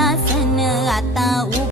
योगासन आता उ